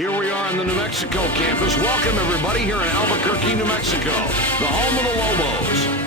Here we are on the New Mexico campus. Welcome, everybody, here in Albuquerque, New Mexico, the home of the Lobos.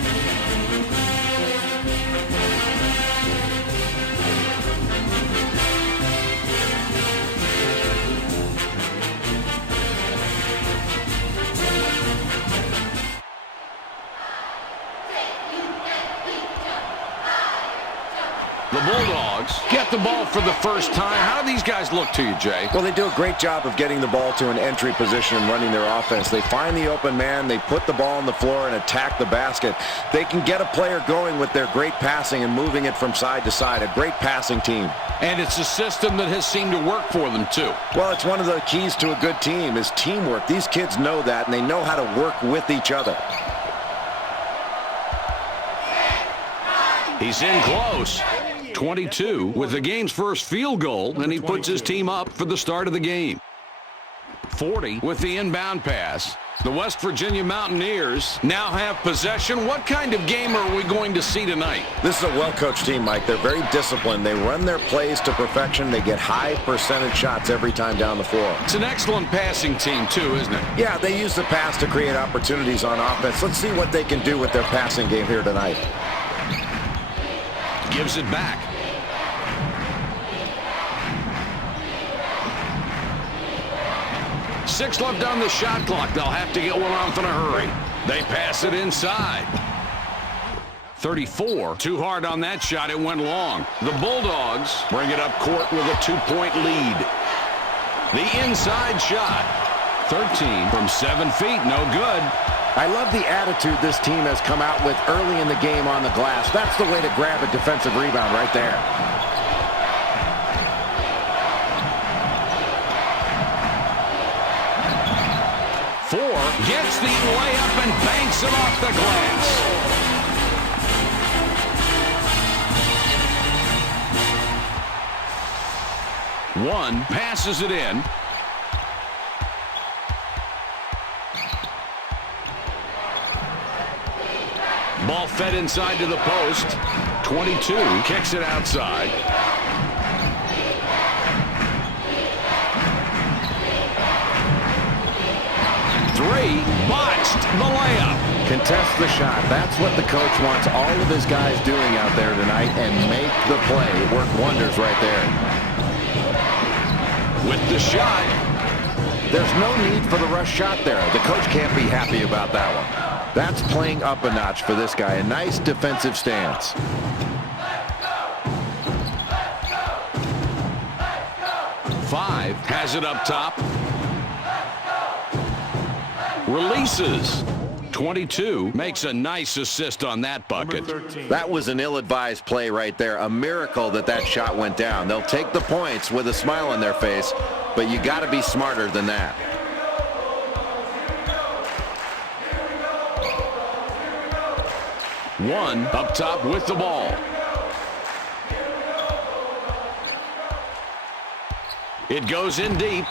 The Bulldogs get the ball for the first time. How do these guys look to you, Jay? Well, they do a great job of getting the ball to an entry position and running their offense. They find the open man, they put the ball on the floor and attack the basket. They can get a player going with their great passing and moving it from side to side. A great passing team. And it's a system that has seemed to work for them, too. Well, it's one of the keys to a good team is teamwork. These kids know that, and they know how to work with each other. He's in close. 22 with the game's first field goal, and he puts his team up for the start of the game. 40 with the inbound pass. The West Virginia Mountaineers now have possession. What kind of game are we going to see tonight? This is a well-coached team, Mike. They're very disciplined. They run their plays to perfection. They get high percentage shots every time down the floor. It's an excellent passing team, too, isn't it? Yeah, they use the pass to create opportunities on offense. Let's see what they can do with their passing game here tonight. Gives it back. Six left on the shot clock. They'll have to get one off in a hurry. They pass it inside. 34. Too hard on that shot. It went long. The Bulldogs bring it up court with a 2-point lead. The inside shot. 13 from 7 feet. No good. I love the attitude this team has come out with early in the game on the glass. That's the way to grab a defensive rebound right there. Four gets the layup and banks it off the glass. One passes it in. Ball fed inside to the post. 22 kicks it outside. Three, botched the layup. Contest the shot. That's what the coach wants all of his guys doing out there tonight, and make the play. Work wonders right there. With the shot. There's no need for the rush shot there. The coach can't be happy about that one. That's playing up a notch for this guy. A nice defensive stance. Five has it up top. Releases. 22 makes a nice assist on that bucket. That was an ill-advised play right there. A miracle that that shot went down. They'll take the points with a smile on their face, but you got to be smarter than that. One up top with the ball. It goes in deep.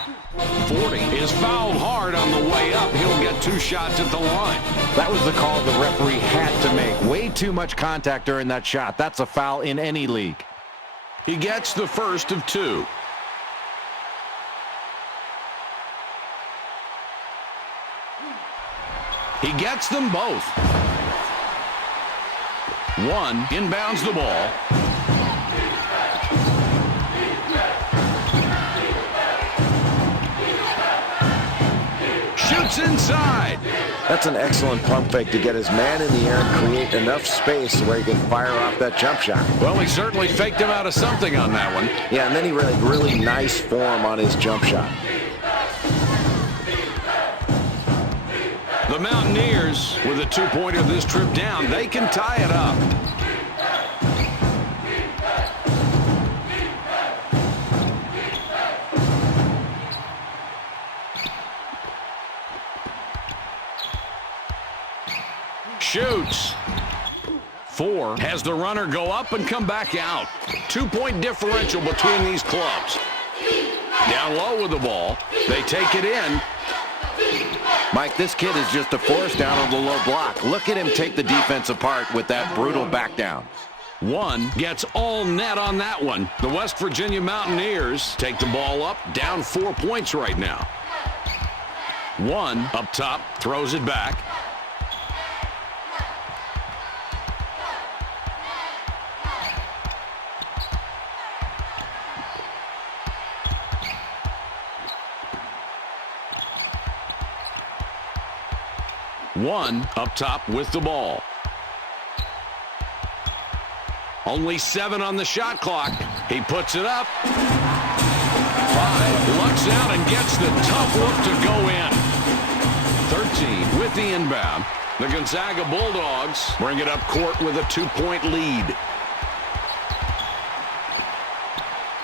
40 is fouled hard on the way up. He'll get 2 shots at the line. That was the call the referee had to make. Way too much contact during that shot. That's a foul in any league. He gets the first of 2. He gets them both. One inbounds the ball. Shoots inside. That's an excellent pump fake to get his man in the air and create enough space where he can fire off that jump shot. Well, he certainly faked him out of something on that one. Yeah, and then he really nice form on his jump shot. The Mountaineers, with a 2-pointer this trip down, they can tie it up. Shoots. 4 has the runner go up and come back out. 2-point differential between these clubs. Down low with the ball. They take it in. Mike, this kid is just a force down on the low block. Look at him take the defense apart with that brutal back down. One gets all net on that one. The West Virginia Mountaineers take the ball up, down 4 points right now. One up top, throws it back. One up top with the ball. Only 7 on the shot clock. He puts it up. 5. Lucks out and gets the tough look to go in. 13 with the inbound. The Gonzaga Bulldogs bring it up court with a 2-point lead.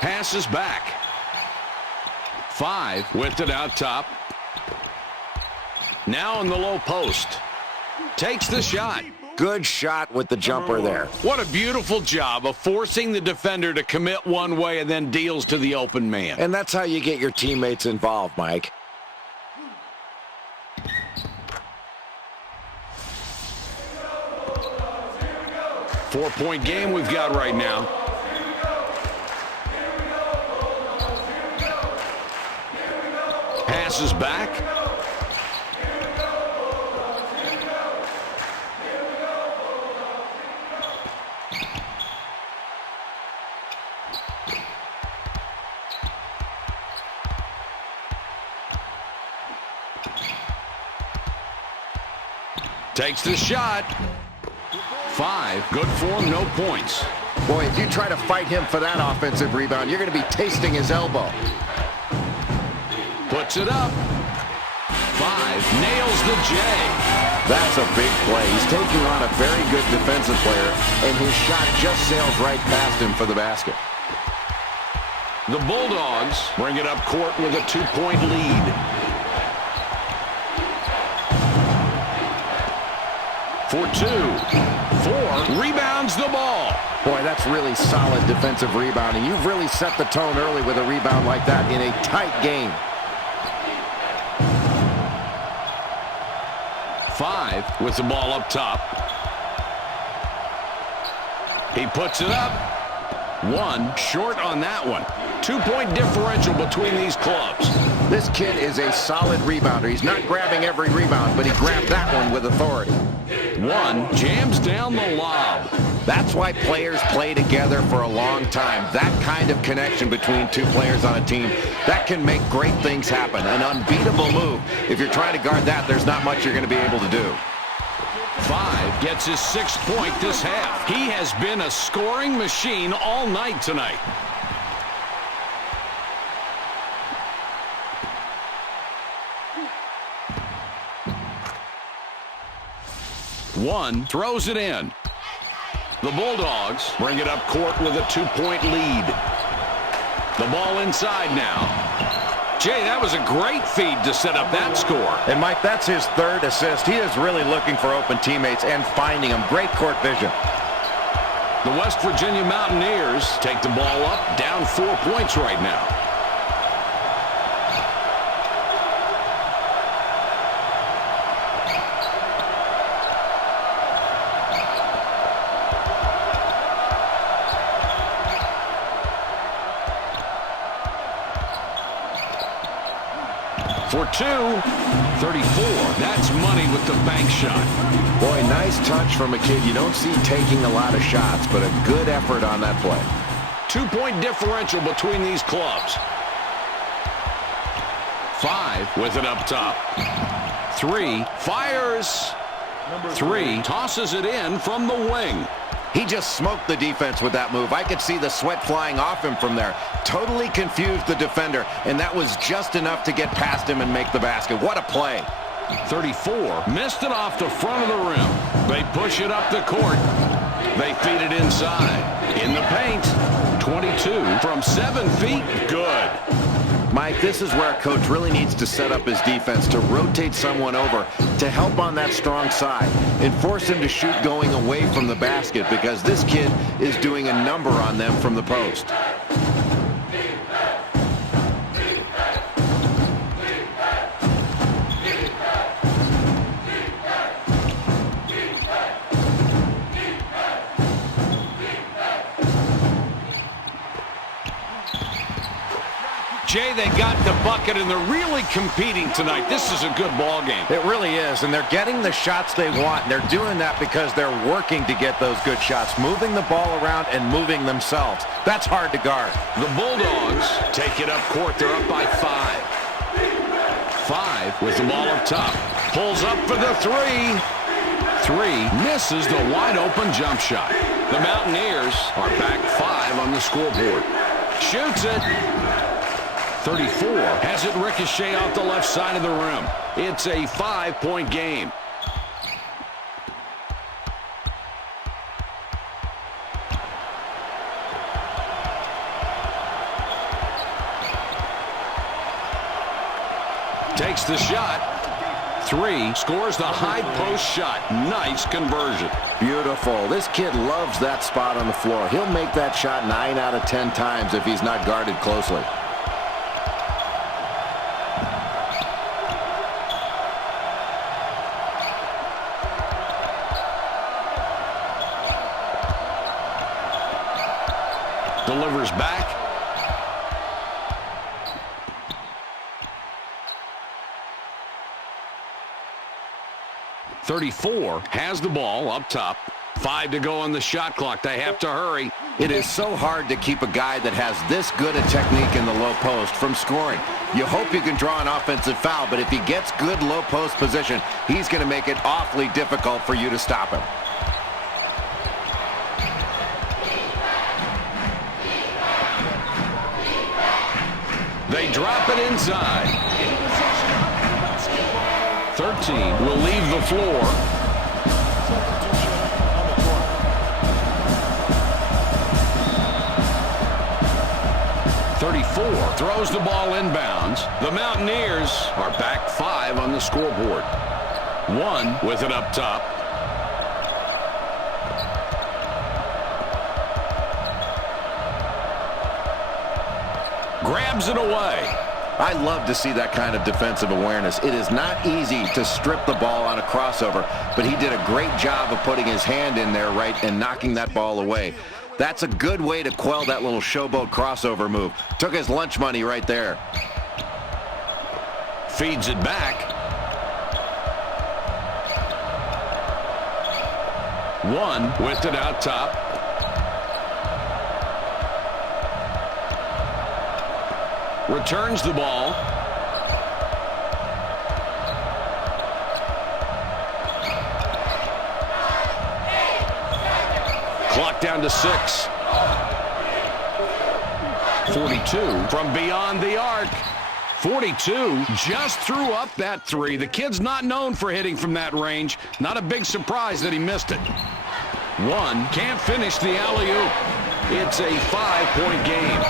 Passes back. 5 with it out top. Now in the low post. Takes the shot. Good shot with the jumper there. What a beautiful job of forcing the defender to commit one way and then deals to the open man. And that's how you get your teammates involved, Mike. Four-point game we've got right now. Passes back. Takes the shot. 5. Good form, no points. Boy, if you try to fight him for that offensive rebound, you're going to be tasting his elbow. Puts it up. 5. Nails the J. That's a big play. He's taking on a very good defensive player, and his shot just sails right past him for the basket. The Bulldogs bring it up court with a 2-point lead. For 2. 4. Rebounds the ball. Boy, that's really solid defensive rebounding. You've really set the tone early with a rebound like that in a tight game. 5 with the ball up top. He puts it up. 1 short on that one. 2-point differential between these clubs. This kid is a solid rebounder. He's not grabbing every rebound, but he grabbed that one with authority. 1 jams down the lob. That's why players play together for a long time. That kind of connection between two players on a team, that can make great things happen. An unbeatable move. If you're trying to guard that, there's not much you're going to be able to do. 5 gets his 6th point this half. He has been a scoring machine all night tonight. 1 throws it in. The Bulldogs bring it up court with a 2-point lead. The ball inside now. Jay, that was a great feed to set up that score. And, Mike, that's his 3rd assist. He is really looking for open teammates and finding them. Great court vision. The West Virginia Mountaineers take the ball up, down 4 points right now. For 2, 34. That's money with the bank shot. Boy, nice touch from a kid you don't see taking a lot of shots, but a good effort on that play. 2-point differential between these clubs. 5 with it up top. 3 fires. 3 tosses it in from the wing. He just smoked the defense with that move. I could see the sweat flying off him from there. Totally confused the defender, and that was just enough to get past him and make the basket. What a play. 34 missed it off the front of the rim. They push it up the court. They feed it inside. In the paint. 22 from 7 feet. Good. Mike, this is where a coach really needs to set up his defense to rotate someone over to help on that strong side and force him to shoot going away from the basket, because this kid is doing a number on them from the post. Jay, they got the bucket, and they're really competing tonight. This is a good ball game. It really is, and they're getting the shots they want. They're doing that because they're working to get those good shots, moving the ball around and moving themselves. That's hard to guard. The Bulldogs take it up court. They're up by 5. 5 with the ball up top. Pulls up for the 3. 3 misses the wide-open jump shot. The Mountaineers are back 5 on the scoreboard. Shoots it. 34 has it ricochet off the left side of the rim. It's a 5-point game. Takes the shot. 3 scores the high post shot. Nice conversion. Beautiful. This kid loves that spot on the floor. He'll make that shot 9 out of 10 times if he's not guarded closely. Delivers back. .34 has the ball up top. 5 to go on the shot clock. They have to hurry. It is so hard to keep a guy that has this good a technique in the low post from scoring. You hope you can draw an offensive foul, but if he gets good low post position, he's going to make it awfully difficult for you to stop him. They drop it inside. 13 will leave the floor. .34 throws the ball inbounds. The Mountaineers are back 5 on the scoreboard. 1 with it up top. Grabs it away. I love to see that kind of defensive awareness. It is not easy to strip the ball on a crossover, but he did a great job of putting his hand in there right and knocking that ball away. That's a good way to quell that little showboat crossover move. Took his lunch money right there. Feeds it back. 1 with it out top. Returns the ball. Clock down to 6. 42 from beyond the arc. 42 just threw up that 3. The kid's not known for hitting from that range. Not a big surprise that he missed it. 1 can't finish the alley-oop. It's a 5-point game.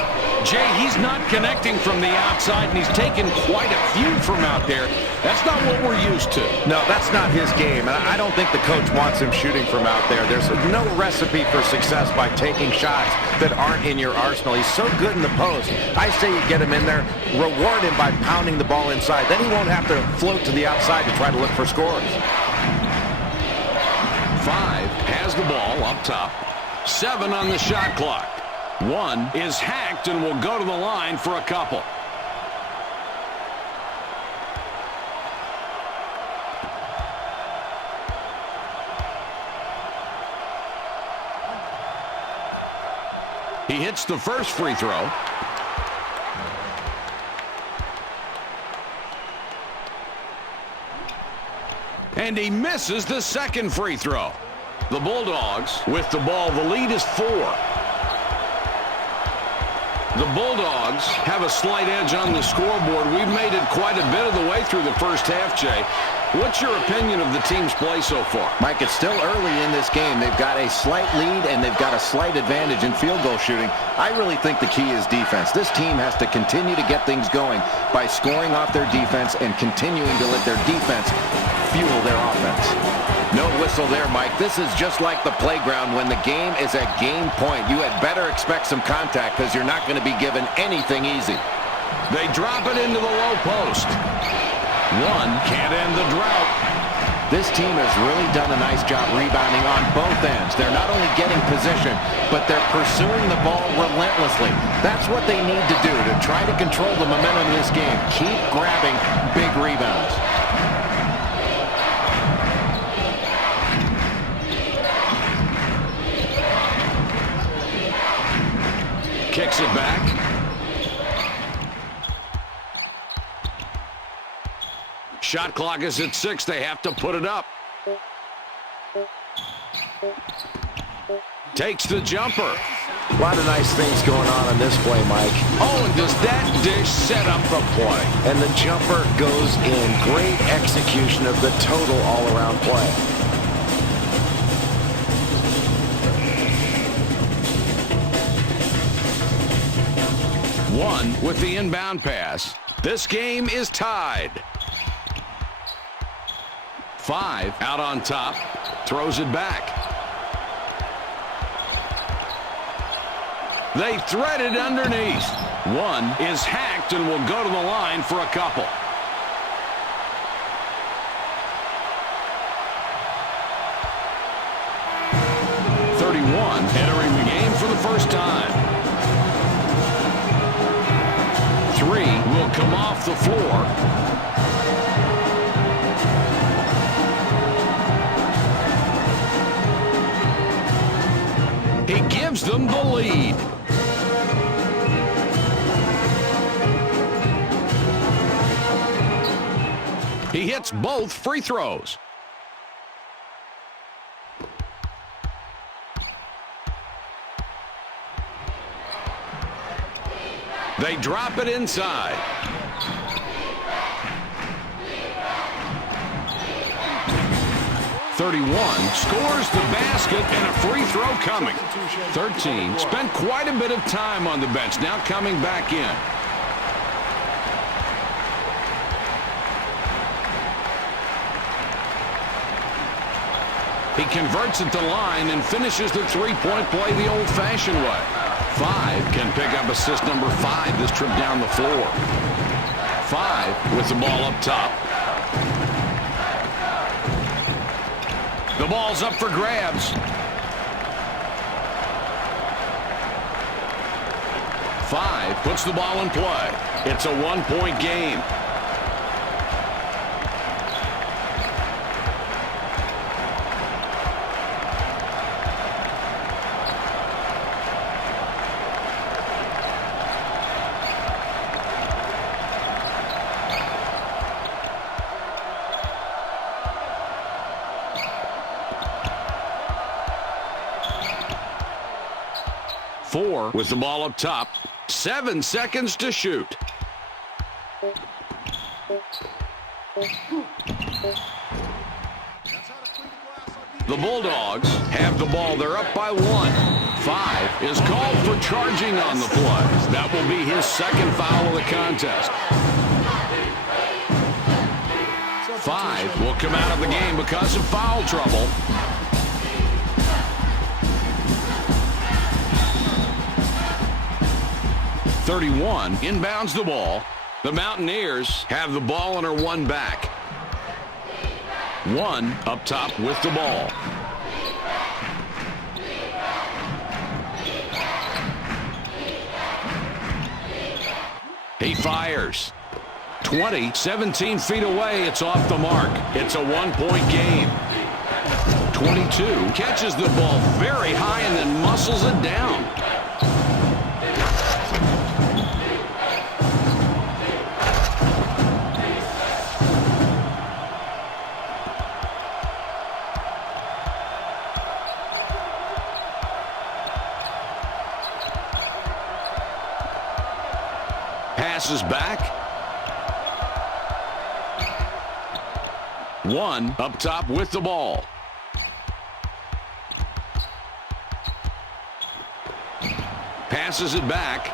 Jay, he's not connecting from the outside, and he's taken quite a few from out there. That's not what we're used to. No, that's not his game, and I don't think the coach wants him shooting from out there. There's no recipe for success by taking shots that aren't in your arsenal. He's so good in the post. I say you get him in there, reward him by pounding the ball inside. Then he won't have to float to the outside to try to look for scores. 5 has the ball up top. 7 on the shot clock. 1 is hacked and will go to the line for a couple. He hits the first free throw. And he misses the second free throw. The Bulldogs with the ball. The lead is 4. The Bulldogs have a slight edge on the scoreboard. We've made it quite a bit of the way through the first half, Jay. What's your opinion of the team's play so far? Mike, it's still early in this game. They've got a slight lead, and they've got a slight advantage in field goal shooting. I really think the key is defense. This team has to continue to get things going by scoring off their defense and continuing to let their defense fuel their offense. No whistle there, Mike. This is just like the playground when the game is at game point. You had better expect some contact because you're not going to be given anything easy. They drop it into the low post. 1 can't end the drought. This team has really done a nice job rebounding on both ends. They're not only getting position, but they're pursuing the ball relentlessly. That's what they need to do to try to control the momentum of this game. Keep grabbing big rebounds. Kicks it back. Shot clock is at 6. They have to put it up. Takes the jumper. A lot of nice things going on in this play, Mike. Oh, and does that dish set up the play? And the jumper goes in. Great execution of the total all-around play. One with the inbound pass. This game is tied. 5 out on top. Throws it back. They thread it underneath. One is hacked and will go to the line for a couple. Entering the game for the first time. 3 will come off the floor. He gives them the lead. He hits both free throws. They drop it inside. .31 scores the basket and a free throw coming. 13 spent quite a bit of time on the bench, now coming back in. He converts at the line and finishes the three-point play the old-fashioned way. 5 can pick up assist number 5 this trip down the floor. 5 with the ball up top. The ball's up for grabs. 5 puts the ball in play. It's a one-point game. With the ball up top. 7 seconds to shoot. The Bulldogs have the ball. They're up by 1. 5 is called for charging on the play. That will be his second foul of the contest. 5 will come out of the game because of foul trouble. .31 inbounds the ball. The Mountaineers have the ball and are 1 back. 1 up top with the ball. He fires. 20, 17 feet away. It's off the mark. It's a one-point game. 22 catches the ball very high and then muscles it down. Passes back. 1 up top with the ball. Passes it back.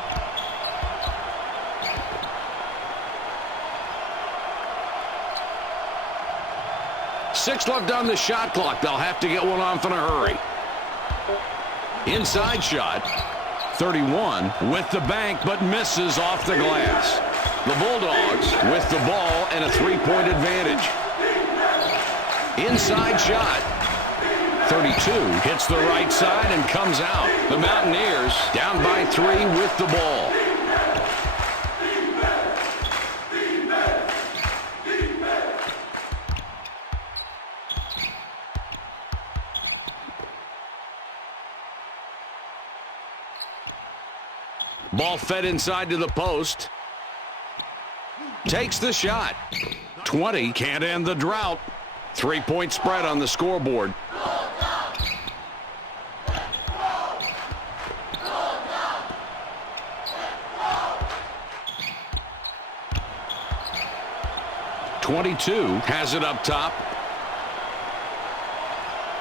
Six left on the shot clock. They'll have to get one off in a hurry. Inside shot. 31 with the bank, but misses off the glass. The Bulldogs with the ball and a three-point advantage. Inside shot. 32 hits the right side and comes out. The Mountaineers down by 3 with the ball. Ball fed inside to the post. Takes the shot. 20 can't end the drought. 3-point spread on the scoreboard. .22 has it up top.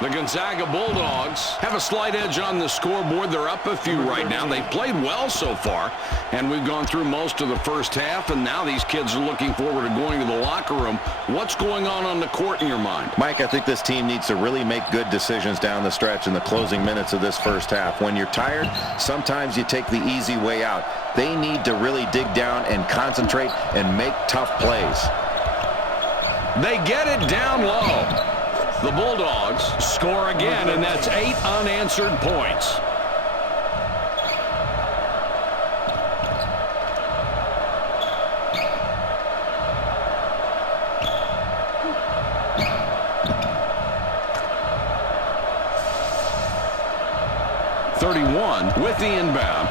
The Gonzaga Bulldogs have a slight edge on the scoreboard. They're up a few right now. They played well so far, and we've gone through most of the first half, and now these kids are looking forward to going to the locker room. What's going on the court in your mind? Mike, I think this team needs to really make good decisions down the stretch in the closing minutes of this first half. When you're tired, sometimes you take the easy way out. They need to really dig down and concentrate and make tough plays. They get it down low. The Bulldogs score again, and that's 8 unanswered points. .31 with the inbound.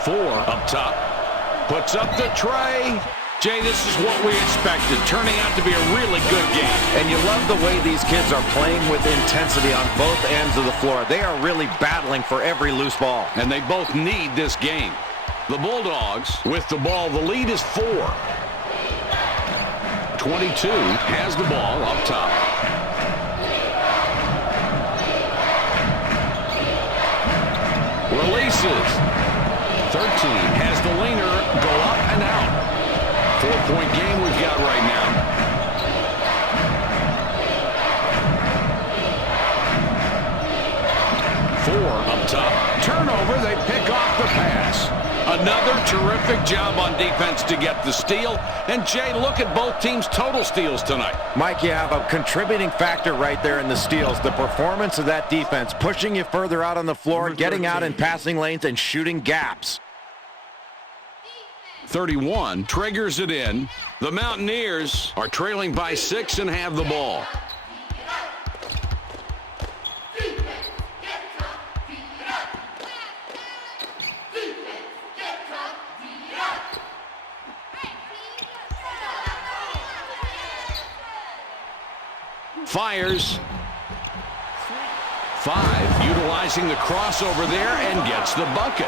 Four up top. Puts up the tray. Jay, this is what we expected. Turning out to be a really good game. And you love the way these kids are playing with intensity on both ends of the floor. They are really battling for every loose ball. And they both need this game. The Bulldogs with the ball. The lead is 4. 22 has the ball up top. Releases. 13 has the leaner go up and out. 4-point game we've got right now. Four up top. Turnover. They pick off the pass. Another terrific job on defense to get the steal. And, Jay, look at both teams' total steals tonight. Mike, you have a contributing factor right there in the steals. The performance of that defense, pushing you further out on the floor, getting out in passing lanes, and shooting gaps. 31 triggers it in. The Mountaineers are trailing by 6 and have the ball. Fires. 5 utilizing the crossover there and gets the bucket.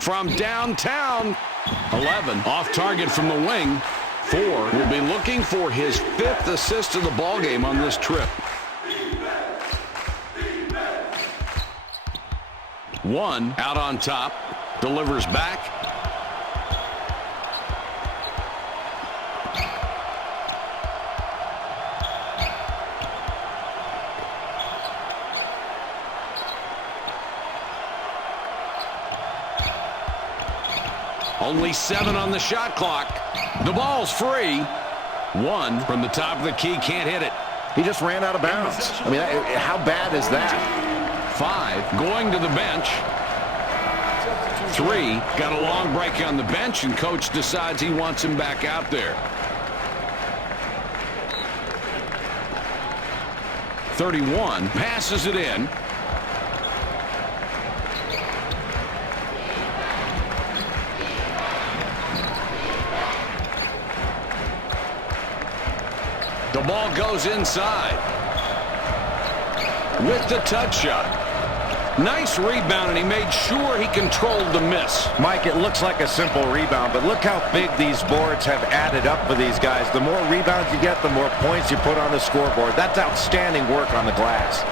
From downtown. 11 off target from the wing. 4 will be looking for his 5th assist of the ballgame on this trip. 1 out on top. Delivers back. Only 7 on the shot clock. The ball's free. 1 from the top of the key, can't hit it. He just ran out of bounds. I mean, how bad is that? 5 going to the bench. 3 got a long break on the bench, and coach decides he wants him back out there. 31 passes it in. The ball goes inside with the touch shot. Nice rebound, and he made sure he controlled the miss. Mike, it looks like a simple rebound, but look how big these boards have added up for these guys. The more rebounds you get, the more points you put on the scoreboard. That's outstanding work on the glass.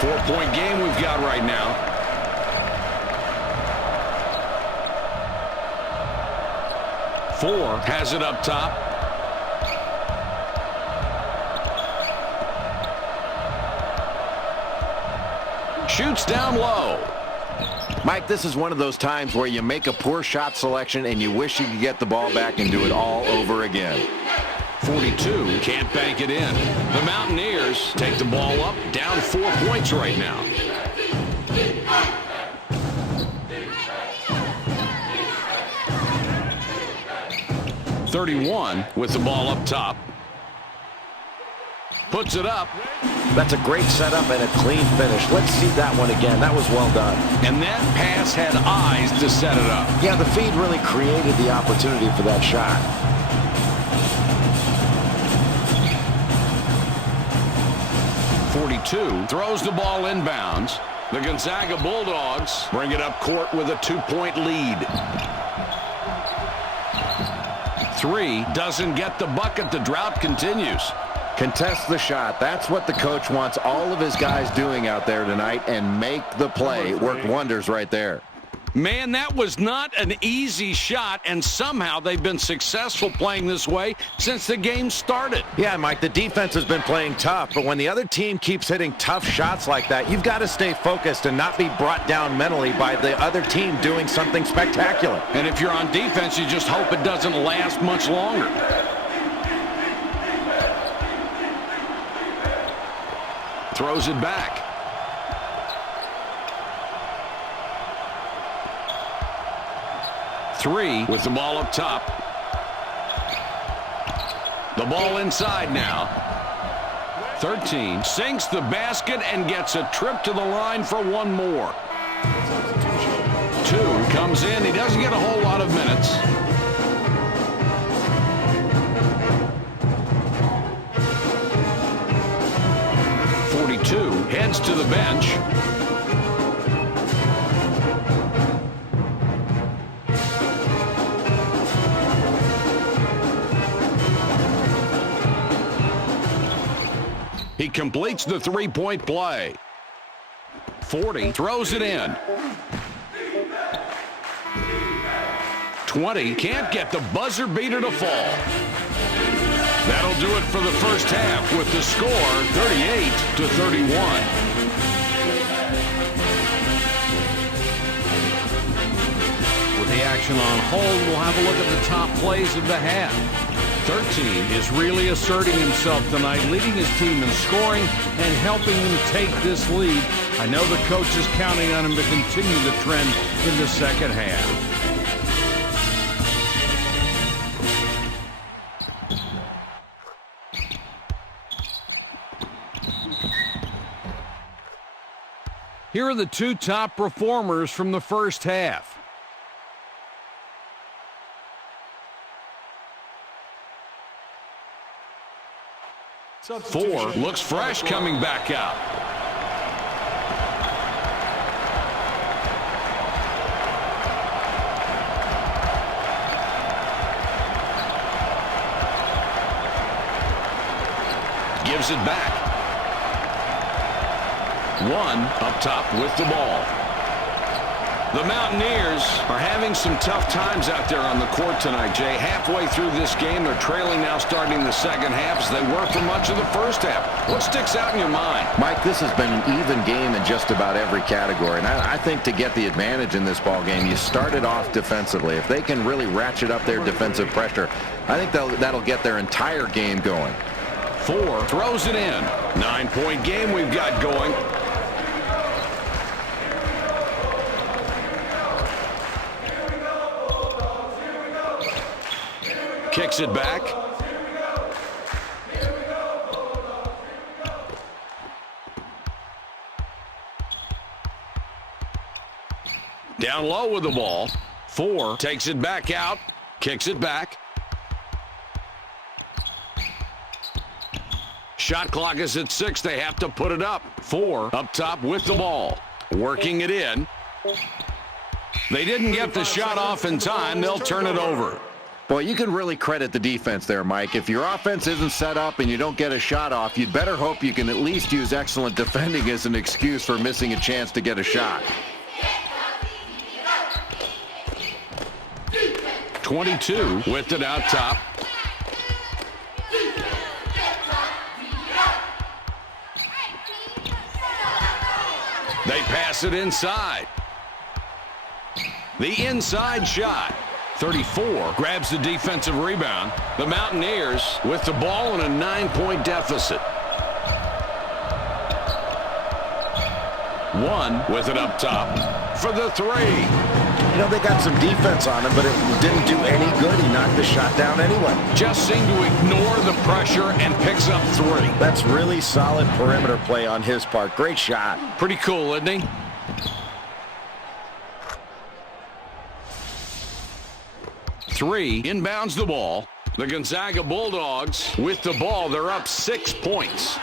4-point game we've got right now. Four has it up top. Shoots down low. Mike, this is one of those times where you make a poor shot selection and you wish you could get the ball back and do it all over again. 42 can't bank it in. The Mountaineers take the ball up, down 4 points right now. .31 with the ball up top. Puts it up. That's a great setup and a clean finish. Let's see that one again. That was well done. And that pass had eyes to set it up. Yeah, the feed really created the opportunity for that shot. .42 throws the ball inbounds. The Gonzaga Bulldogs bring it up court with a 2-point lead. 3 doesn't get the bucket. The drought continues. Contest the shot. That's what the coach wants all of his guys doing out there tonight, and make the play. It worked wonders right there. Man, that was not an easy shot, and somehow they've been successful playing this way since the game started. Yeah, Mike, the defense has been playing tough, but when the other team keeps hitting tough shots like that, you've got to stay focused and not be brought down mentally by the other team doing something spectacular. And if you're on defense, you just hope it doesn't last much longer. Throws it back. Three with the ball up top. The ball inside now. 13 sinks the basket and gets a trip to the line for one more. 2 comes in. He doesn't get a whole lot of minutes. Heads to the bench. He completes the three-point play. 40 throws it in. 20 can't get the buzzer beater to fall. That'll do it for the first half with the score 38-31. With the action on hold, we'll have a look at the top plays of the half. 13 is really asserting himself tonight, leading his team in scoring and helping them take this lead. I know the coach is counting on him to continue the trend in the second half. Here are the two top performers from the first half. 4 looks fresh coming back out. Gives it back. 1 up top with the ball. The Mountaineers are having some tough times out there on the court tonight, Jay. Halfway through this game, they're trailing now starting the second half as they were for much of the first half. What sticks out in your mind? Mike, this has been an even game in just about every category. And I think to get the advantage in this ball game, you start it off defensively. If they can really ratchet up their defensive pressure, I think that'll get their entire game going. 4 throws it in. 9-point game we've got going. Kicks it back. Down low with the ball. 4 takes it back out. Kicks it back. Shot clock is at 6. They have to put it up. 4 up top with the ball. Working it in. They didn't get the shot off in time. They'll turn it over. Boy, you can really credit the defense there, Mike. If your offense isn't set up and you don't get a shot off, you'd better hope you can at least use excellent defending as an excuse for missing a chance to get a shot. 22 with it out top. They pass it inside. The inside shot. 34 grabs the defensive rebound. The Mountaineers with the ball in a 9-point deficit. One with it up top for the three. You know, they got some defense on him, but it didn't do any good. He knocked the shot down anyway. Just seemed to ignore the pressure and picks up three. That's really solid perimeter play on his part. Great shot. Pretty cool, isn't he? Three inbounds the ball. The Gonzaga Bulldogs with the ball. They're up 6 points.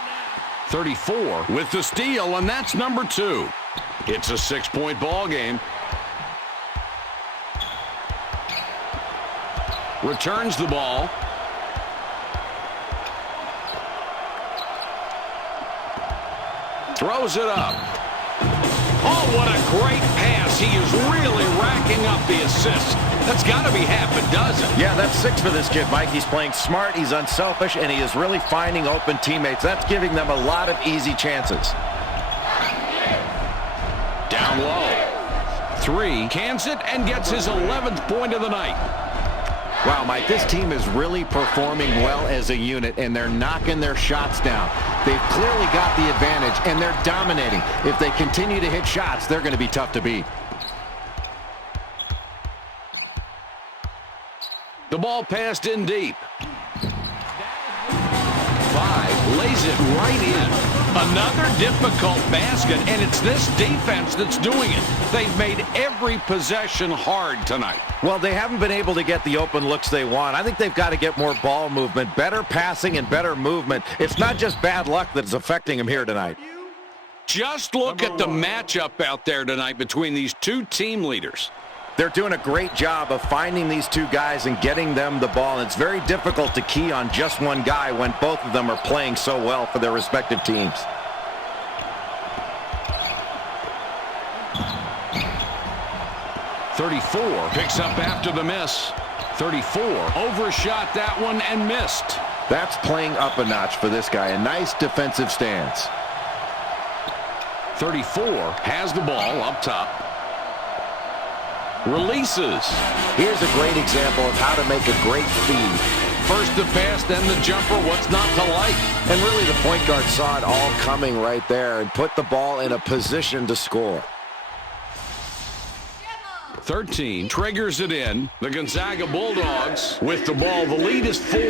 34 with the steal, and that's number 2. It's a 6-point ball game. Returns the ball. Throws it up. Oh, what a great pass. He is really racking up the assists. That's got to be half a dozen. Yeah, that's 6 for this kid, Mike. He's playing smart, he's unselfish, and he is really finding open teammates. That's giving them a lot of easy chances. Down low. 3, cans it, and gets his 11th point of the night. Wow, Mike, this team is really performing well as a unit, and they're knocking their shots down. They've clearly got the advantage, and they're dominating. If they continue to hit shots, they're going to be tough to beat. The ball passed in deep. 5 lays it right in. Another difficult basket, and it's this defense that's doing it. They've made every possession hard tonight. Well, they haven't been able to get the open looks they want. I think they've got to get more ball movement, better passing and better movement. It's not just bad luck that's affecting them here tonight. Just look at the matchup out there tonight between these two team leaders. They're doing a great job of finding these two guys and getting them the ball. And it's very difficult to key on just one guy when both of them are playing so well for their respective teams. .34 picks up after the miss. 34 overshot that one and missed. That's playing up a notch for this guy. A nice defensive stance. 34 has the ball up top. Releases. Here's a great example of how to make a great feed. First the pass, then the jumper. What's not to like? And really the point guard saw it all coming right there and put the ball in a position to score. 13 triggers it in. The Gonzaga Bulldogs with the ball. The lead is 4.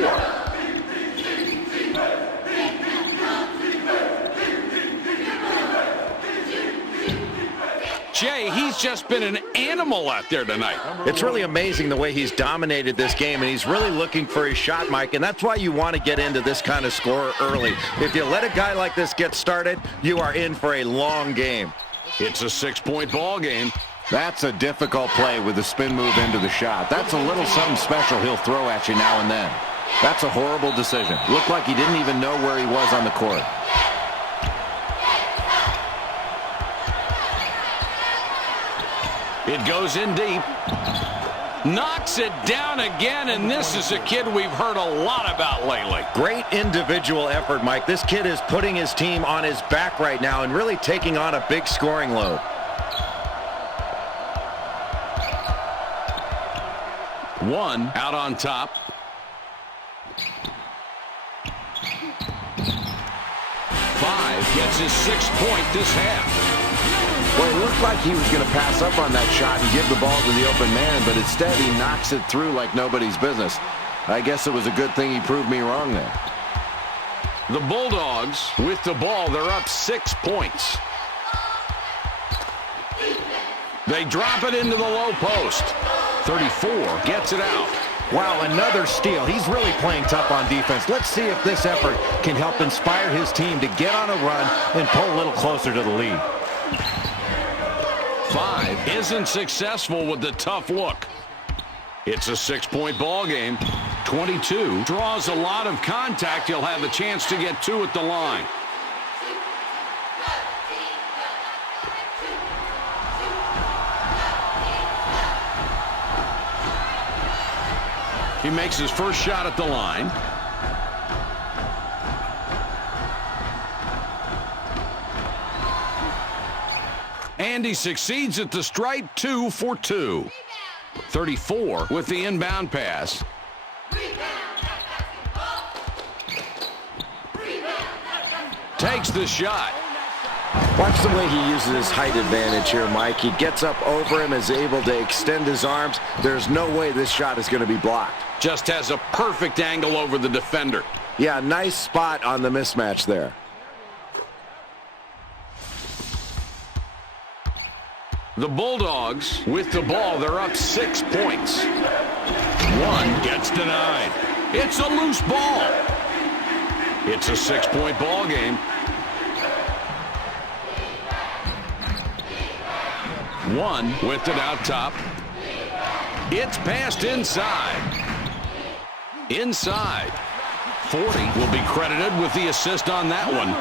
Jay, he's just been an animal out there tonight. It's really amazing the way he's dominated this game, and he's really looking for his shot, Mike, and that's why you want to get into this kind of score early. If you let a guy like this get started, you are in for a long game. It's a 6-point ball game. That's a difficult play with the spin move into the shot. That's a little something special he'll throw at you now and then. That's a horrible decision. Looked like he didn't even know where he was on the court. It goes in deep. Knocks it down again, and this is a kid we've heard a lot about lately. Great individual effort, Mike. This kid is putting his team on his back right now and really taking on a big scoring load. One out on top. 5 gets his 6th point this half. Well, it looked like he was going to pass up on that shot and give the ball to the open man, but instead he knocks it through like nobody's business. I guess it was a good thing he proved me wrong there. The Bulldogs with the ball. They're up 6 points. They drop it into the low post. 34 gets it out. Wow, another steal. He's really playing tough on defense. Let's see if this effort can help inspire his team to get on a run and pull a little closer to the lead. 5 isn't successful with the tough look. It's a 6-point ball game. 22 draws a lot of contact. He'll have a chance to get 2 at the line. He makes his first shot at the line. And he succeeds at the stripe. 2 for 2. 34 with the inbound pass. Takes the shot. Watch the way he uses his height advantage here, Mike. He gets up over him, is able to extend his arms. There's no way this shot is going to be blocked. Just has a perfect angle over the defender. Yeah, nice spot on the mismatch there. The Bulldogs with the ball. They're up 6 points. 1 gets denied. It's a loose ball. It's a 6-point ball game. 1 with it out top. It's passed inside. Inside. 40 will be credited with the assist on that one.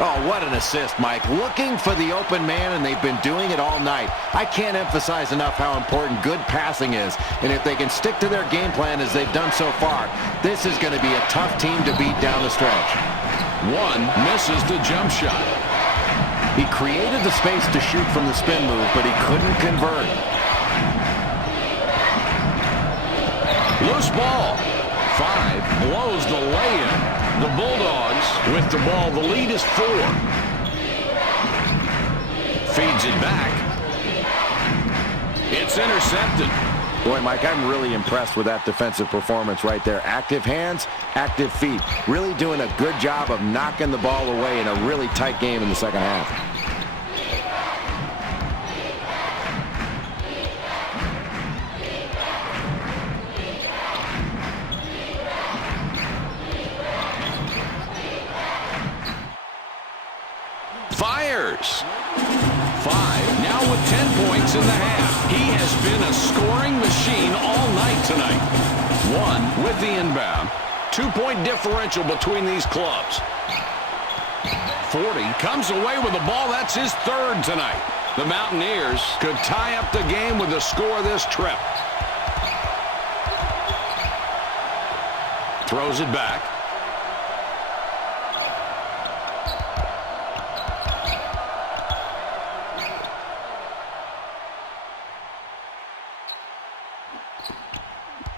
Oh, what an assist, Mike. Looking for the open man, and they've been doing it all night. I can't emphasize enough how important good passing is. And if they can stick to their game plan as they've done so far, this is going to be a tough team to beat down the stretch. 1 misses the jump shot. He created the space to shoot from the spin move, but he couldn't convert. Loose ball. 5 blows the lay-in. The Bulldogs with the ball. The lead is 4. Feeds it back. It's intercepted. Boy, Mike, I'm really impressed with that defensive performance right there. Active hands, active feet. Really doing a good job of knocking the ball away in a really tight game in the second half. Fires. 5 now with 10 points in the half. He has been a scoring machine all night tonight. 1 with the inbound. 2-point differential between these clubs. 40 comes away with the ball. That's his 3rd tonight. The Mountaineers could tie up the game with the score this trip. Throws it back.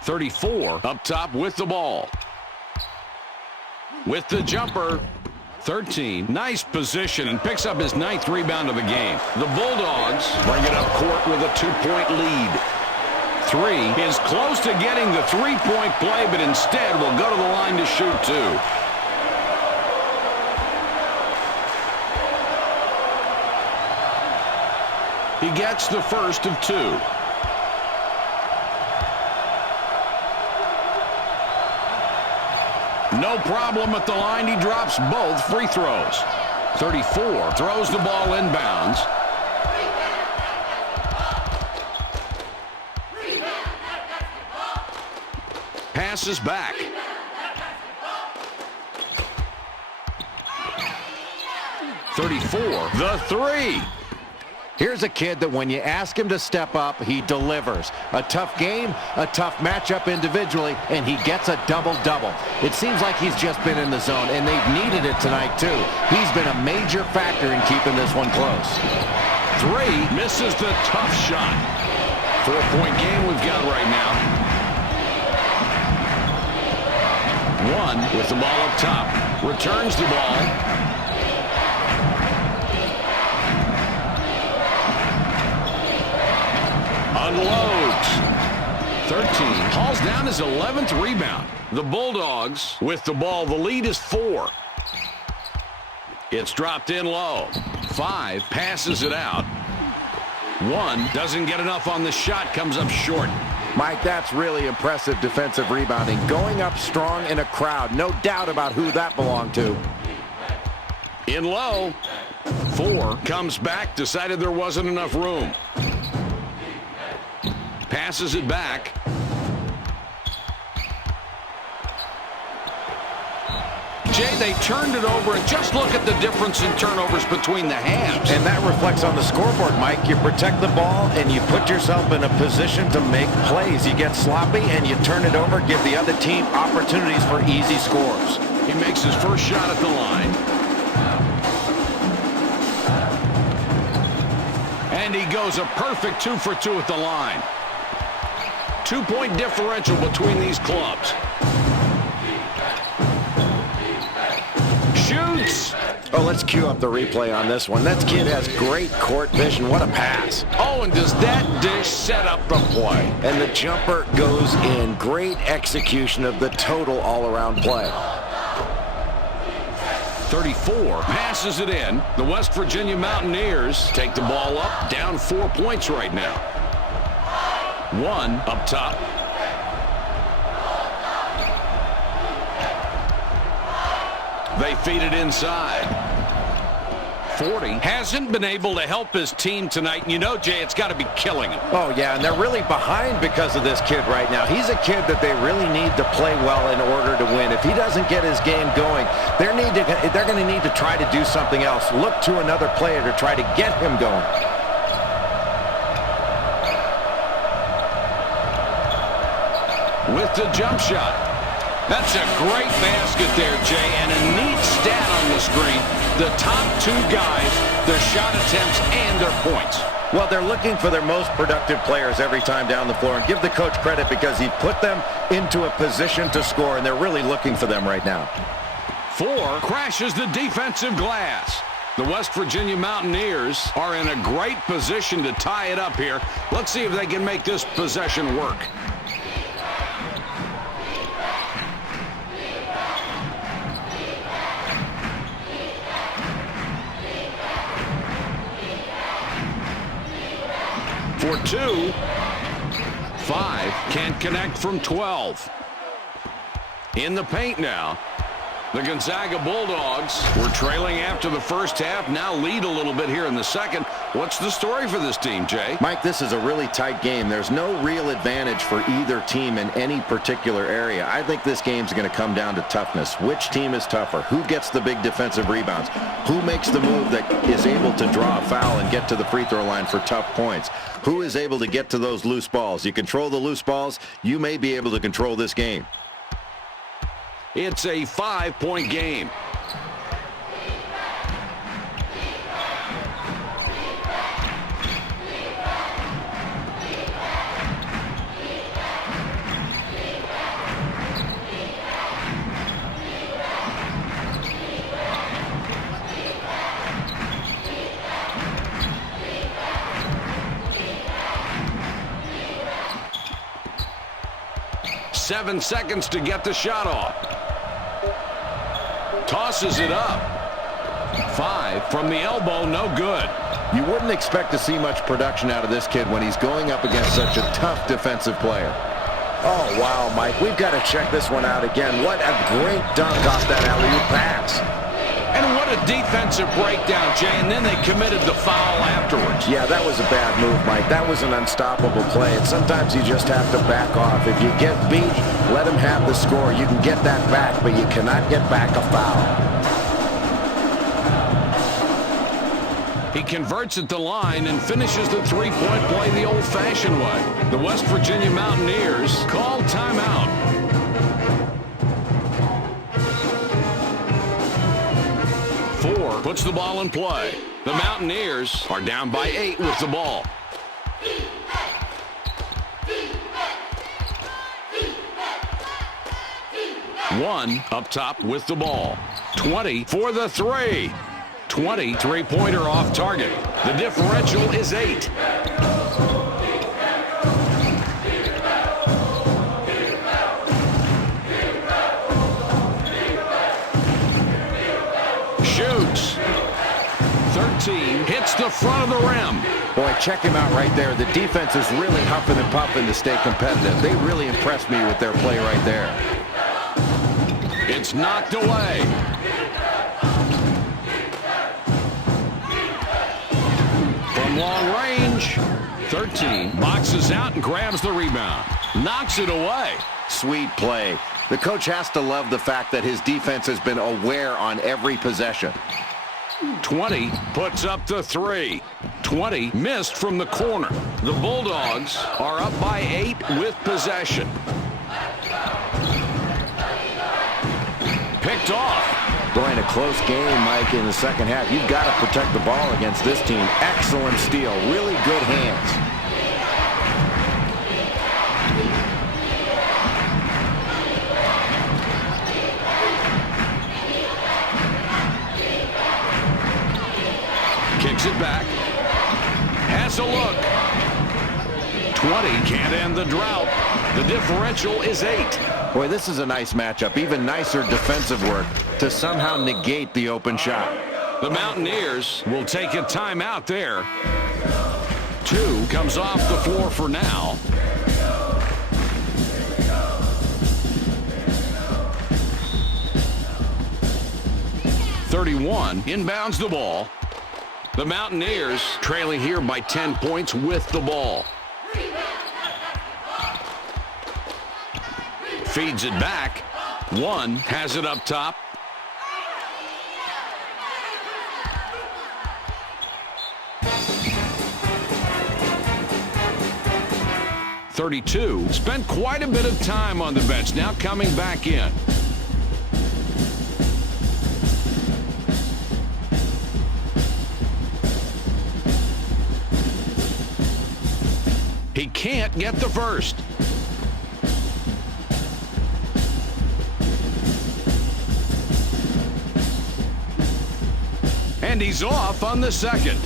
.34 up top with the ball. With the jumper. 13. Nice position and picks up his 9th rebound of the game. The Bulldogs bring it up court with a 2-point lead. 3 is close to getting the 3-point play, but instead will go to the line to shoot 2. He gets the first of 2. No problem at the line. He drops both free throws. 34 throws the ball inbounds. Passes back. .34, the 3. Here's a kid that when you ask him to step up, he delivers. A tough game, a tough matchup individually, and he gets a double-double. It seems like he's just been in the zone, and they've needed it tonight, too. He's been a major factor in keeping this one close. 3 misses the tough shot. 4-point game we've got right now. 1 with the ball up top. Returns the ball. Unloads. 13 hauls down his 11th rebound. The Bulldogs with the ball. The lead is 4. It's dropped in low. 5 passes it out. 1 doesn't get enough on the shot. Comes up short. Mike, that's really impressive defensive rebounding. Going up strong in a crowd. No doubt about who that belonged to. In low. 4 comes back, decided there wasn't enough room. Passes it back. Jay, they turned it over, and just look at the difference in turnovers between the halves. And that reflects on the scoreboard, Mike. You protect the ball, and you put yourself in a position to make plays. You get sloppy, and you turn it over, give the other team opportunities for easy scores. He makes his first shot at the line. And he goes a perfect 2 for 2 at the line. 2-point differential between these clubs. Shoots. Oh, let's cue up the replay on this one. That kid has great court vision. What a pass. Oh, and does that dish set up the play? And the jumper goes in. Great execution of the total all-around play. 34 passes it in. The West Virginia Mountaineers take the ball up, down 4 points right now. 1 up top. They feed it inside. 40 hasn't been able to help his team tonight. And you know, Jay, it's got to be killing him. Oh, yeah, and they're really behind because of this kid right now. He's a kid that they really need to play well in order to win. If he doesn't get his game going, they're going to need to try to do something else. Look to another player to try to get him going. With the jump shot. That's a great basket there, Jay, and a neat stat on the screen. The top 2 guys, their shot attempts and their points. Well, they're looking for their most productive players every time down the floor, and give the coach credit because he put them into a position to score, and they're really looking for them right now. 4 crashes the defensive glass. The West Virginia Mountaineers are in a great position to tie it up here. Let's see if they can make this possession work. For 2, 5 can't connect from 12. In the paint now. The Gonzaga Bulldogs were trailing after the first half, now lead a little bit here in the second. What's the story for this team, Jay? Mike, this is a really tight game. There's no real advantage for either team in any particular area. I think this game's going to come down to toughness. Which team is tougher? Who gets the big defensive rebounds? Who makes the move that is able to draw a foul and get to the free throw line for tough points? Who is able to get to those loose balls? You control the loose balls, you may be able to control this game. It's a 5-point game. Seven seconds to get the shot off. Tosses it up. 5 from the elbow, no good. You wouldn't expect to see much production out of this kid when he's going up against such a tough defensive player. Oh, wow, Mike. We've got to check this one out again. What a great dunk off that alley-oop pass. And what a defensive breakdown, Jay, and then they committed the foul afterwards. Yeah, that was a bad move, Mike. That was an unstoppable play, and sometimes you just have to back off. If you get beat, let them have the score. You can get that back, but you cannot get back a foul. He converts at the line and finishes the three-point play the old-fashioned way. The West Virginia Mountaineers call timeout. Puts the ball in play. The Mountaineers are down by 8 with the ball. One up top with the ball. 20 for the 3. 20 three-pointer off target. The differential is 8. Shoots. 13 hits the front of the rim. Boy, check him out right there. The defense is really huffing and puffing to stay competitive. They really impressed me with their play right there. It's knocked away. From long range, 13 boxes out and grabs the rebound. Knocks it away. Sweet play. The coach has to love the fact that his defense has been aware on every possession. 20 puts up the 3. 20 missed from the corner. The Bulldogs are up by 8 with possession. Picked off. Going a close game, Mike, in the second half. You've got to protect the ball against this team. Excellent steal. Really good hands. Kicks it back. Has a look. 20 can't end the drought. The differential is 8. Boy, this is a nice matchup. Even nicer defensive work to somehow negate the open shot. The Mountaineers will take a timeout there. 2 comes off the floor for now. .31 inbounds the ball. The Mountaineers trailing here by 10 points with the ball. Feeds it back. 1 has it up top. .32 spent quite a bit of time on the bench. Now coming back in. He can't get the first. And he's off on the second.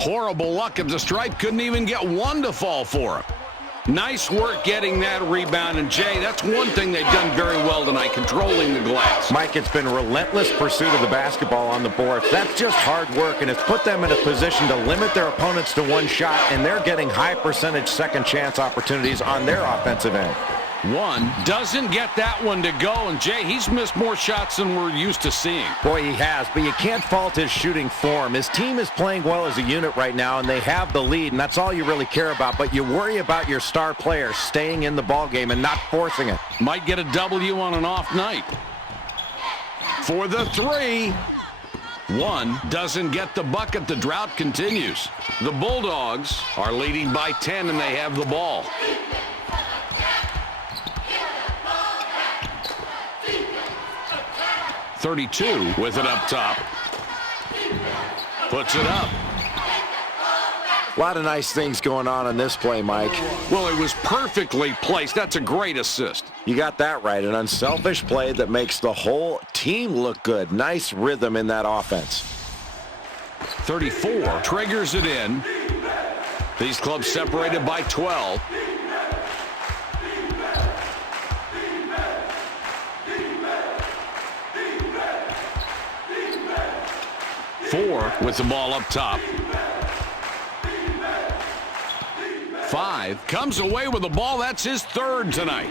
Horrible luck at the stripe. Couldn't even get one to fall for him. Nice work getting that rebound. And, Jay, that's one thing they've done very well tonight, controlling the glass. Mike, it's been relentless pursuit of the basketball on the board. That's just hard work, and it's put them in a position to limit their opponents to one shot, and they're getting high percentage second chance opportunities on their offensive end. 1 doesn't get that one to go, and Jay, he's missed more shots than we're used to seeing. Boy, he has, but you can't fault his shooting form. His team is playing well as a unit right now, and they have the lead, and that's all you really care about. But you worry about your star players staying in the ballgame and not forcing it. Might get a W on an off night. For the 3. 1 doesn't get the bucket. The drought continues. The Bulldogs are leading by 10, and they have the ball. .32 with it up top. Puts it up. A lot of nice things going on in this play, Mike. Well, it was perfectly placed. That's a great assist. You got that right. An unselfish play that makes the whole team look good. Nice rhythm in that offense. 34 triggers it in. These clubs separated by 12. Four with the ball up top. 5 comes away with the ball. That's his 3rd tonight.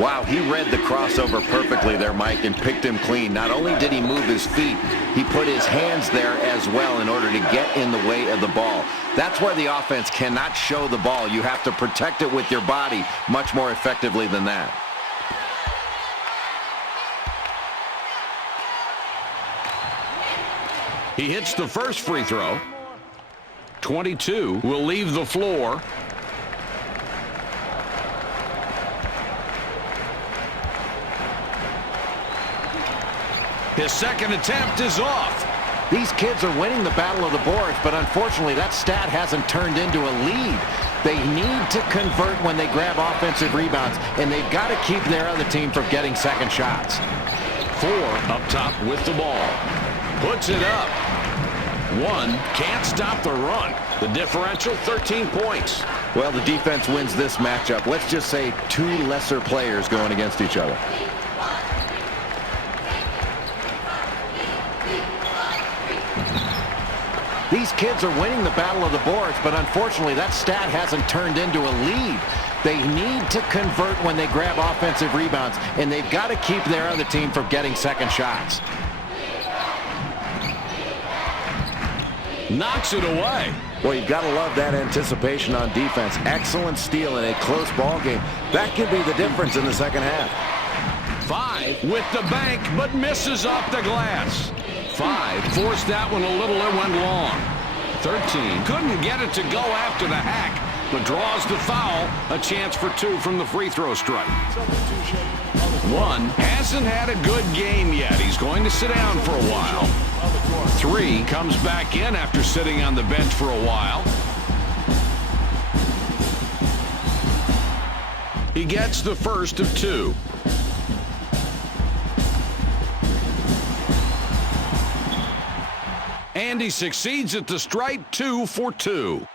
Wow, he read the crossover perfectly there, Mike, and picked him clean. Not only did he move his feet, he put his hands there as well in order to get in the way of the ball. That's where the offense cannot show the ball. You have to protect it with your body much more effectively than that. He hits the first free throw. 22 will leave the floor. His second attempt is off. These kids are winning the battle of the boards, but unfortunately that stat hasn't turned into a lead. They need to convert when they grab offensive rebounds, and they've got to keep their other team from getting second shots. 4 up top with the ball. Puts it up. 1 can't stop the run. The differential, 13 points. Well, the defense wins this matchup. Let's just say 2 lesser players going against each other. These kids are winning the battle of the boards, but unfortunately that stat hasn't turned into a lead. They need to convert when they grab offensive rebounds, and they've got to keep their other team from getting second shots. Knocks it away. Well, you've got to love that anticipation on defense. Excellent steal in a close ball game. That could be the difference in the second half. 5 with the bank, but misses off the glass. 5 forced that one a little and went long. 13 couldn't get it to go after the hack, but draws the foul. A chance for 2 from the free throw strike. 1 hasn't had a good game yet. He's going to sit down for a while. 3 comes back in after sitting on the bench for a while. He gets the first of 2. And he succeeds at the strike. 2 for 2.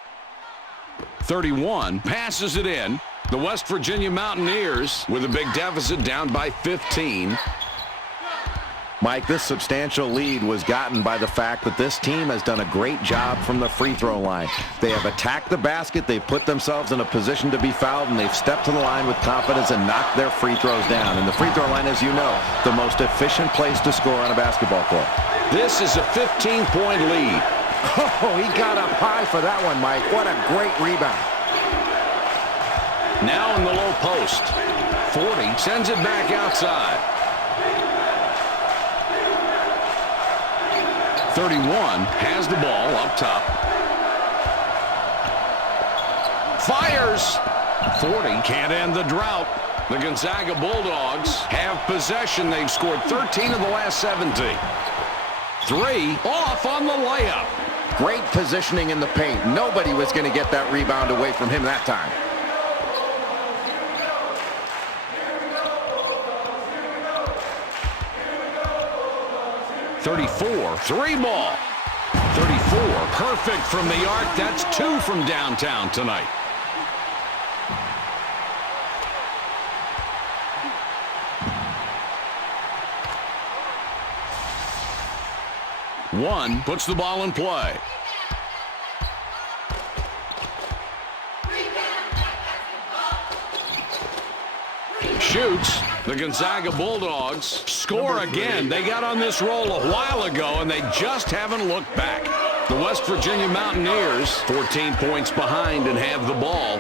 31 passes it in. The West Virginia Mountaineers with a big deficit, down by 15. Mike, this substantial lead was gotten by the fact that this team has done a great job from the free throw line. They have attacked the basket, they've put themselves in a position to be fouled, and they've stepped to the line with confidence and knocked their free throws down. And the free throw line, as you know, the most efficient place to score on a basketball court. This is a 15-point lead. Oh, he got up high for that one, Mike. What a great rebound. Now in the low post. 40 sends it back outside. 31 has the ball up top. Fires. 40 can't end the drought. The Gonzaga Bulldogs have possession. They've scored 13 of the last 17. 3 off on the layup. Great positioning in the paint. Nobody was going to get that rebound away from him that time. .34, 3 ball. 34, perfect from the arc. That's 2 from downtown tonight. One puts the ball in play. Shoots. The Gonzaga Bulldogs score again. They got on this roll a while ago, and they just haven't looked back. The West Virginia Mountaineers 14 points behind and have the ball.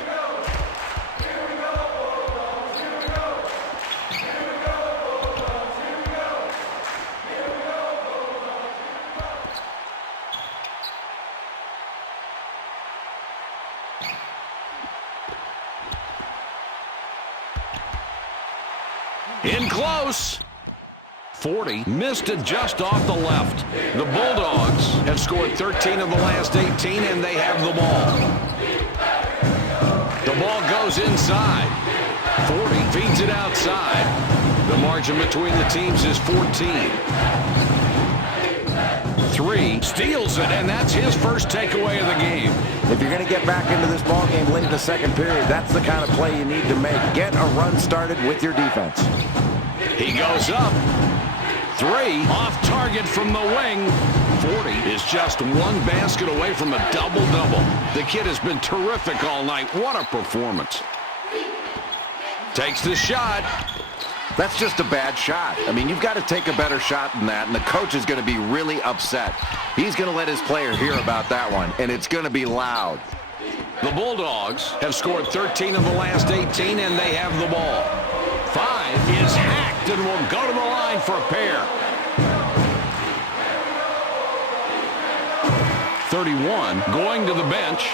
In close. 40 missed it just off the left. The Bulldogs have scored 13 of the last 18, and they have the ball. The ball goes inside. 40 feeds it outside. The margin between the teams is 14. 3 steals it, and that's his first takeaway of the game. If you're going to get back into this ball game late in the second period, that's the kind of play you need to make. Get a run started with your defense. He goes up. 3 off target from the wing. 40 is just 1 basket away from a double-double. The kid has been terrific all night. What a performance. Takes the shot. That's just a bad shot. I mean, you've got to take a better shot than that, and the coach is going to be really upset. He's going to let his player hear about that one, and it's going to be loud. The Bulldogs have scored 13 of the last 18, and they have the ball. 5 is hacked and will go to the line for a pair. 31 going to the bench.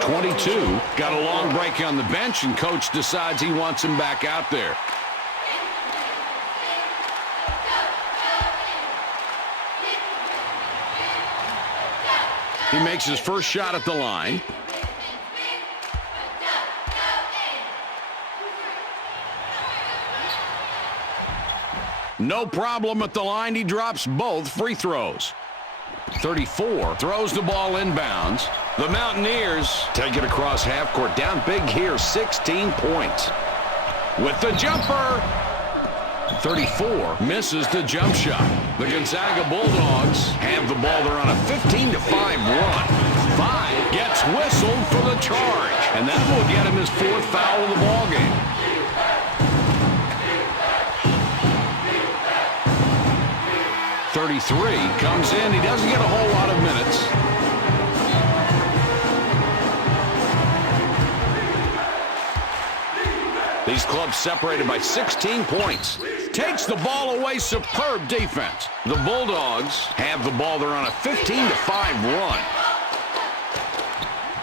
22 got a long break on the bench, and coach decides he wants him back out there. He makes his first shot at the line. No problem at the line. He drops both free throws. 34 throws the ball inbounds. The Mountaineers take it across half court. Down big here, 16 points. With the jumper. 34 misses the jump shot. The Gonzaga Bulldogs have the ball. They're on a 15-5 run. 5 gets whistled for the charge, and that will get him his 4th foul of the ballgame. .33 comes in. He doesn't get a whole lot of minutes. These clubs separated by 16 points. Takes the ball away. Superb defense. The Bulldogs have the ball. They're on a 15-5 run.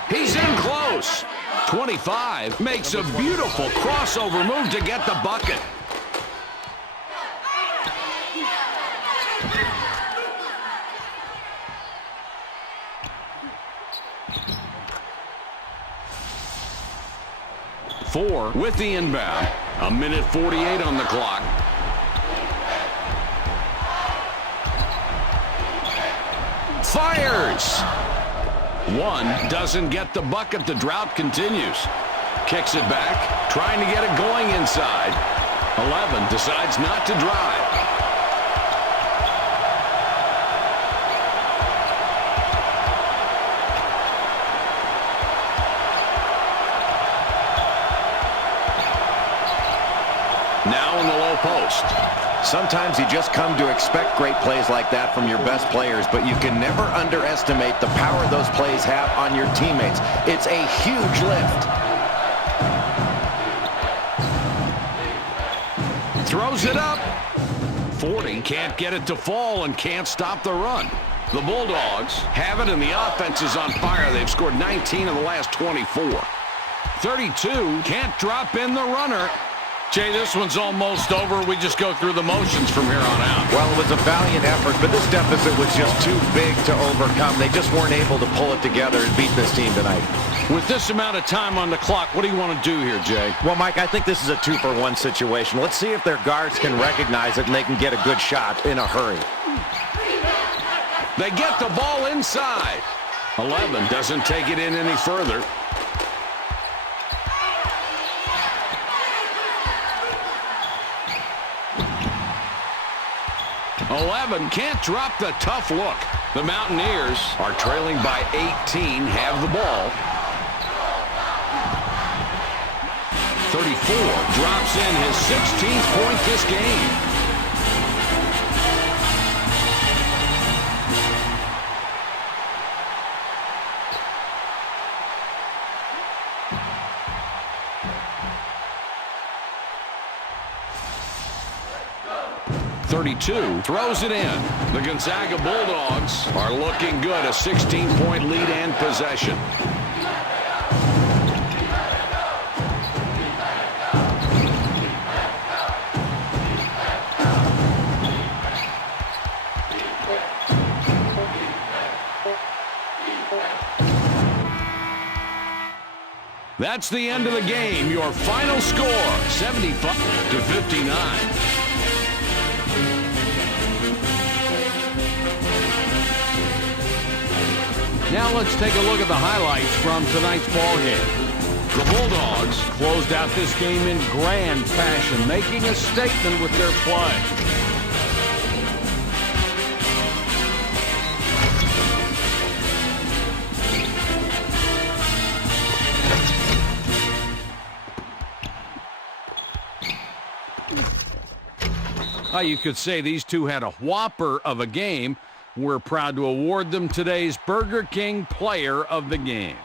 He's in close. 25 makes a beautiful crossover move to get the bucket. Four with the inbound. 1:48 on the clock. Fires. 1 doesn't get the bucket. The drought continues. Kicks it back, trying to get it going inside. 11 decides not to drive. Now in the low post. Sometimes you just come to expect great plays like that from your best players, but you can never underestimate the power those plays have on your teammates. It's a huge lift. Throws it up. 40 can't get it to fall and can't stop the run. The Bulldogs have it, and the offense is on fire. They've scored 19 of the last 24. 32 can't drop in the runner. Jay, this one's almost over. We just go through the motions from here on out. Well, it was a valiant effort, but this deficit was just too big to overcome. They just weren't able to pull it together and beat this team tonight. With this amount of time on the clock, what do you want to do here, Jay? Well, Mike, I think this is a 2-for-1 situation. Let's see if their guards can recognize it and they can get a good shot in a hurry. They get the ball inside. 11 doesn't take it in any further. .11 can't drop the tough look. The Mountaineers are trailing by 18, have the ball. 34 drops in his 16th point this game. .32 throws it in. The Gonzaga Bulldogs are looking good. A 16-point lead and possession. That's the end of the game. Your final score, 75-59. Now let's take a look at the highlights from tonight's ball game. The Bulldogs closed out this game in grand fashion, making a statement with their play. You could say these two had a whopper of a game. We're proud to award them today's Burger King Player of the Game.